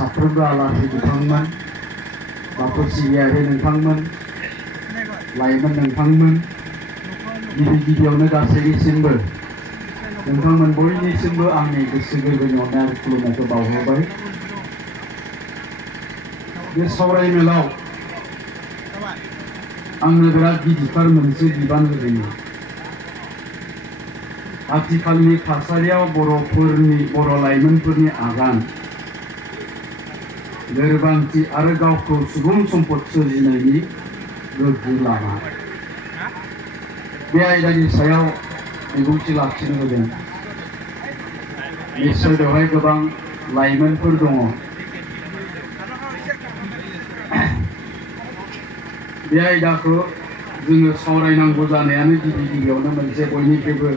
साफ्रोमबो आलासि बिथांमोन बाथौ सिबियारि नोंथांमोन लाइमोन नोंथांमोन गिबियावनो गासैनिसिमबो नोंथांमोन बयनिसिमबो आंनि गोसो गोरबोनि अननाय आरो खुलुमनायखौ बावहरबाय। बे सावरायमेलाव आंनो बिराद गिदिरथार मोनसे बिबान होदों। आथिखालनि थासारियाव बर' लाइमोनफोरनि आगान लोरबांथि आरो गावखौ सुबुं सम्पद सोरजिनायनि गोग्गो लामा बे आयदानि सायाव बिबुंथि लाखिनो होदों। निश्चय बेवहाय गोबां लाइमोनफोर दङ। बे आयदाखौ जोङो सावरायनांगौ जानायानो गिबियावनो मोनसे बयनिख्रुइबो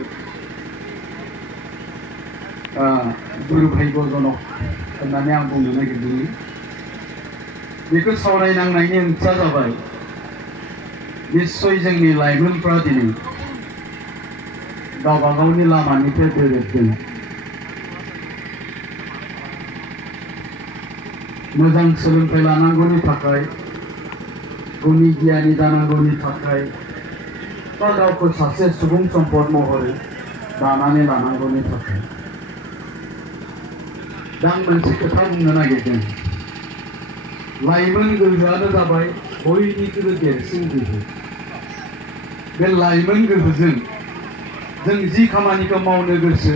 दुर्भाग्यजनक होननानै आं बुंनो नागिरदों। बेखौ सावरायनांनायनि ओंथिया जाबाय निश्चय जोंनि लाइमोनफ्रा दिनै गावबा गावनि लामानिफ्राय दोरोददों। मोजां सोलोंथाइ लानांगौनि थाखाय गुनि गियानि जानांगौनि थाखाय बा गावखौ सासे सुबुं सम्पद महरै दानानै लानांगौनि थाखाय दा आं मोनसे खोथा बुंनो नागिरदों। लाइमोन गोहोआनो जाबाय बयनिख्रुइबो देरसिन गोहो। बे लाइमोन गोहोजों जों जि खामानिखौ मावनो गोसो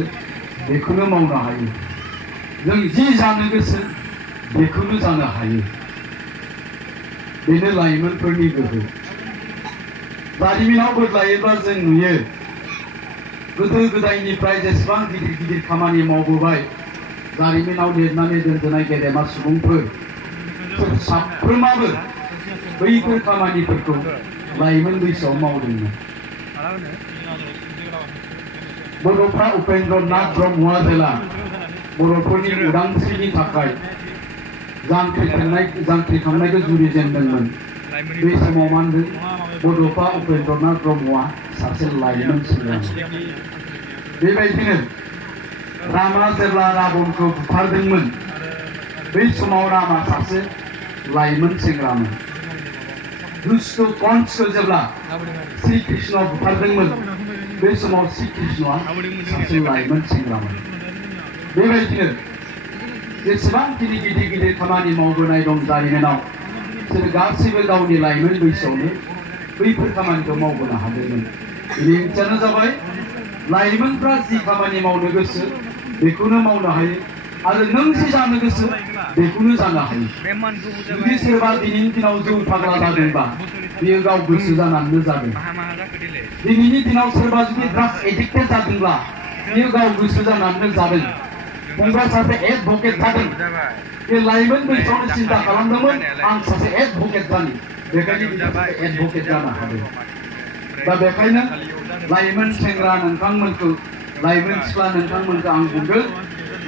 बेखौनो मावनो हायो। जों जि जानो गोसो बेखौनो जानो हायो। बेनो लाइमोनफोरनि गोहो। जारिमिनाव बोदलायोब्ला जों नुयो गोदो गोदायनिफ्राय जेसेबां गिदिर गिदिर खामानि मावबोबाय जारिमिनाव लिरनानै दोनजानाय गेदेमा सुबुंफोर साफ्रोमाबो बैफोर खामानिफोरखौ लाइमोन बैसोआव मावदोंमोन। बड'फा उपेन्द्र नाथ ब्रह्मआ जेला बर'फोरनि उदांस्रिनि थाखाय जांख्रिखांनायखौ जुरिजेनदोंमोन बे समाव मा होनदों बड'फा उपेन्द्र नाथ ब्रह्मआ सासे लाइमोन सेंग्रामोन। बेबायदिनो रामा जेब्ला राबनखौ बुथारदोंमोन बै समाव रामा सासे लाइमोन सेंग्रामोन। दुष्ट कन्सखौ जेब्ला श्री कृष्ण बुथारदोंमोन बै समाव श्री कृष्णआ सासे लाइमोन सेंग्रामोन। बेबायदिनो जेसेबांखिनि गिदिर गिदिर खामानि मावबोनाय दं जारिमिनाव बिसोर गासैबो गावनि लाइमोन बैसोआवनो बैफोर खामानिखौ मावबोनो हादोंमोन। बेनि ओंथियानो जाबाय लाइमोनफ्रा जि खामानि मावनो गोसो बेखौनो मावनो हायो आरो नों जि जानो गोसो बेखौनो जानो हायो। जुदि सोरबा दिनैनि दिनाव जौ फाग्ला जादोंबा बियो गाव गोसो जानानैनो जादों। दिनैनि दिनाव सोरबा जुदि ड्राग्स एडिक्टेड जादोंब्ला बियो गाव गोसो जानानैनो जादों। फंबाय सासे एडभकेट जादों। बे लाइमोन बैसोआवनो सिन्था खालामदोंमोन आं सासे एडभकेट जानो, बेखायनो एडभकेट जानो हादों। दा बेखायनो लाइमोन सेंग्रा नोंथांमोनखौ लाइमोन सिख्ला नोंथांमोनखौ आं बुंदों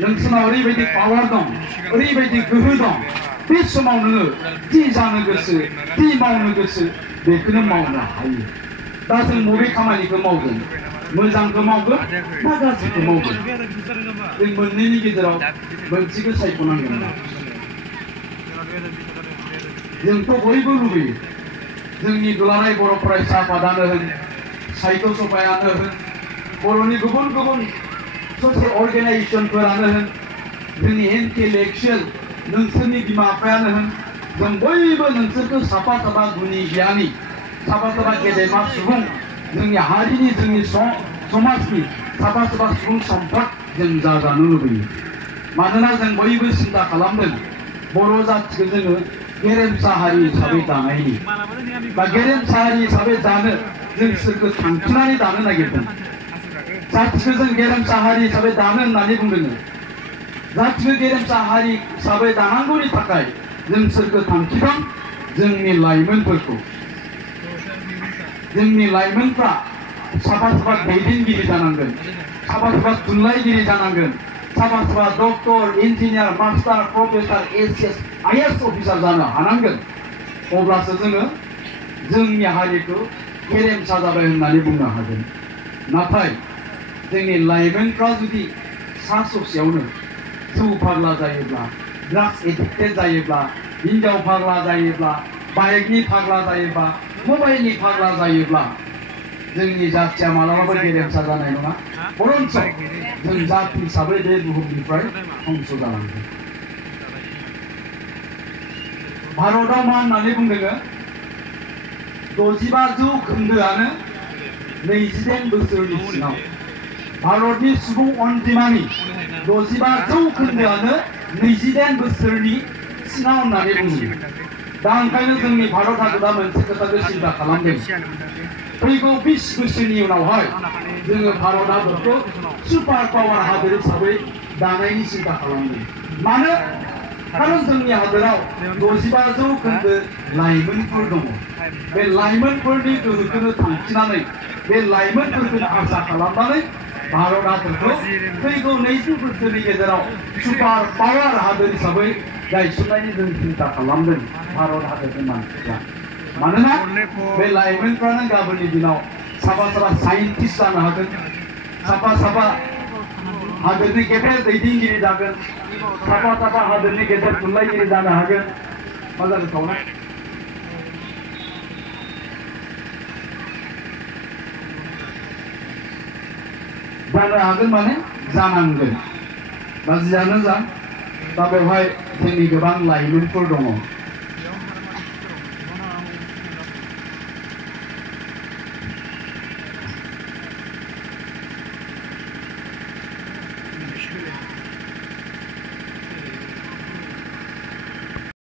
नोंसोरनाव ओरैबायदि पावार दं, ओरैबायदि गोहो दं। बे समाव नोङो जि जानो गोसो जि मावनो गोसो बेखौनो मावनो हायो। दा जों बबे खामानिखौ मावगोन? मोजांखौ मावगोन ना गाज्रिखौ मावगोन? जों मोननैनि गेजेराव मोनसेखौ सायख'नांगोन। जोंथ' बयबो लुबैयो जोंनि दुलाराय बर' फरायसा आफादानो होन साहित्य सभायानो होन बर'नि गुबुन गुबुन ससियेल अर्गेनाइजेसनफोरानो होन जोंनि इन्टेलेक्चुयेल नोंसोरनि बिमा बिफायानो होन जों बयबो नोंसोरखौ साफा साफा गुनि गियानि साफा साफा गेदेमा सुबुं जोंनि हारिनि जोंनि समाजनि साफा साफा सुबुं सम्पद जों जाजानो लुबैयो। मानोना जों बयबो सिन्था खालामदों बर' जाथिखौ जोङो गेरेमसा हारि हिसाबै दानायनि बा गेरेमसा हारि हिसाबै दानो जों सोरखौ थांखिनानै दानो नागिरदों। जाथिखौ जों गेरेमसा हारि हिसाबै दानो होननानै बुंदों। जाथिखौ गेरेमसा हारि हिसाबै दानांगौनि थाखाय जों सोरखौ थांखिदों? जोंनि लाइमोनफोरखौ। जोंनि लाइमोनफ्रा साफा साफा दैदेनगिरि जानांगोन, साफा साफा थुनलाइगिरि जानांगोन, साफा साफा doctor engineer master professor ACS IAS officer जानो हानांगोन। अब्लासो जोङो जोंनि हारिखौ गेरेमसा जाबाय होननानै बुंनो हागोन। नाथाय जोंनि लाइमोनफ्रा जुदि सा ससेयावनो जौ फाग्ला जायोब्ला ड्राग्स एडिक्टेड जायोब्ला हिन्जाव फाग्ला जायोब्ला बाइकनि फाग्ला जायोब्ला मबाइलनि फाग्ला जायोब्ला जोंनि जाथिया मालाबाबो गेरेमसा जानाय नङा बरन्स जों जाति हिसाबै बे बुहुमनिफ्राय ध्वंस जालांगोन भारतआव मा होननानै बुंदों 65 जौखोन्दोआनो 28 बोसोरनि सिङाव भारतनि सुबुं अनजिमानि 65 जौखोन्दोआनो 28 बोसोरनि सिङाव होननानै बुङो दा ओंखायनो जोंनि भारत हादरा मोनसे खोथाखौ सिन्था खालामदों फैगौ 20 बोसोरनि उनावहाय जोङो भारत हादरखौ सुपार पावार हादर हिसाबै दानायनि सिन्था खालामदों मानो खारन जोंनि हादराव 65 जौखोन्दो लाइमोनफोर दङ बे लाइमोनफोरनि गोहोखौनो थांखिनानै बे लाइमोनफोरखौ आसा खालामनानै भारत हादरखौ फैगौ 20 बोसोरनि गेजेराव सुपार पावार हादर हिसाबै गायसननायनि जों सिन्था खालामदों भारत हादरनि मानसिफ्रा मानोना बे लाइमोनफ्रानो गाबोननि दिनाव साफा साफा साइन्टिस्ट जानो हागोन साफा साफा हादरनि गेदेर दैदेनगिरि जागोन साफा साफा हादरनि गेदेर थुनलाइगिरि जानो हागोन मा जागोन जानो हागोन माने जानांगोन दा जियानो जा दा बेवहाय जोंनि गोबां लाइमोनफोर दङ